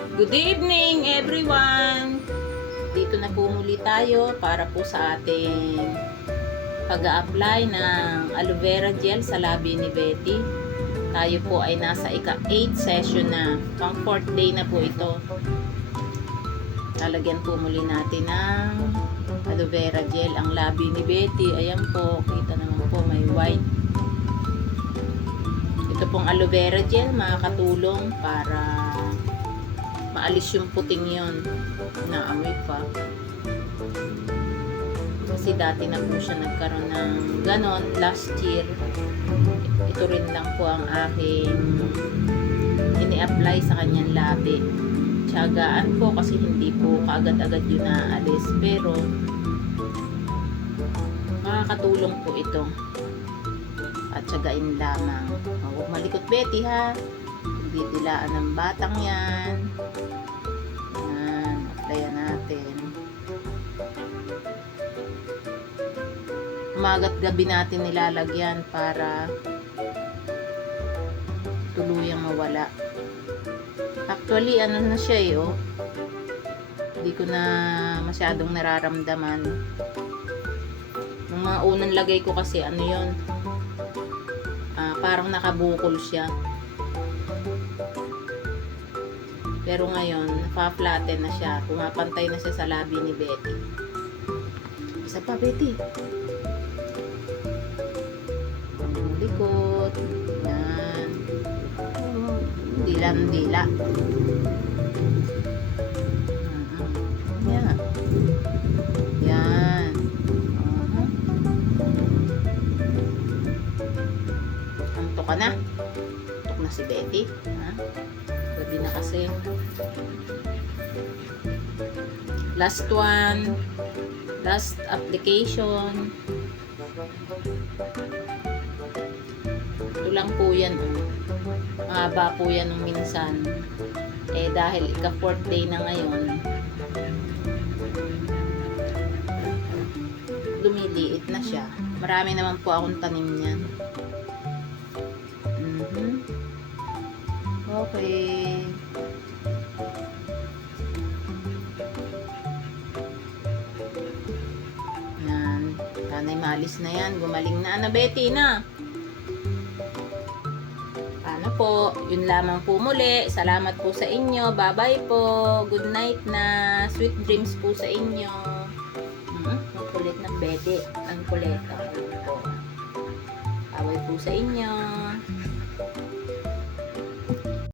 Good evening everyone! Dito na po muli tayo para po sa ating pag-a-apply ng aloe vera gel sa labi ni Betty. Tayo po ay nasa ika-8 session na. Pang 4th day na po ito. Lalagyan po muli natin ng aloe vera gel ang labi ni Betty. Ayan po, kita naman po may white. Ito pong aloe vera gel makakatulong para maalis yung puting yon na amoy pa. Kasi dati na po siya nagkaroon ng ganon last year. Ito rin lang po ang aking ini-apply sa kanyang labi. Tiyagaan po kasi hindi po kaagad-agad yun naalis, pero makakatulong po ito. At tiyagain lamang. Huwag malikot, Betty, ha. Didilaan ng batang yan. Yan, applyan natin. Umaga't gabi natin nilalagyan para tuluyang mawala. Actually, ano na siya eh, oh. Hindi ko na masyadong nararamdaman. Nung mga unang lagay ko kasi, ano yun, parang nakabukol siya. Pero ngayon, nafa-flatten na siya. Pumapantay na siya sa labi ni Betty. Isa pa, Betty. Ang likod. Yan. Dila-dila. Yan. Yan. Antok ka na. Antok na si Betty. Ha? Gabi na kasi. Last one. Last application. Ito lang po yan. Mahaba po yan nung minsan. Eh dahil ika-4th day na ngayon, lumiliit na siya. Marami naman po akong tanim niyan. Okay. Yan. Sana'y malis na yan. Gumaling na. Ana, Betty na. Ano po. Yun lamang po muli. Salamat po sa inyo. Bye-bye po. Good night na. Sweet dreams po sa inyo. Ang kulit ng Betty. Ang kulit. Away po sa inyo.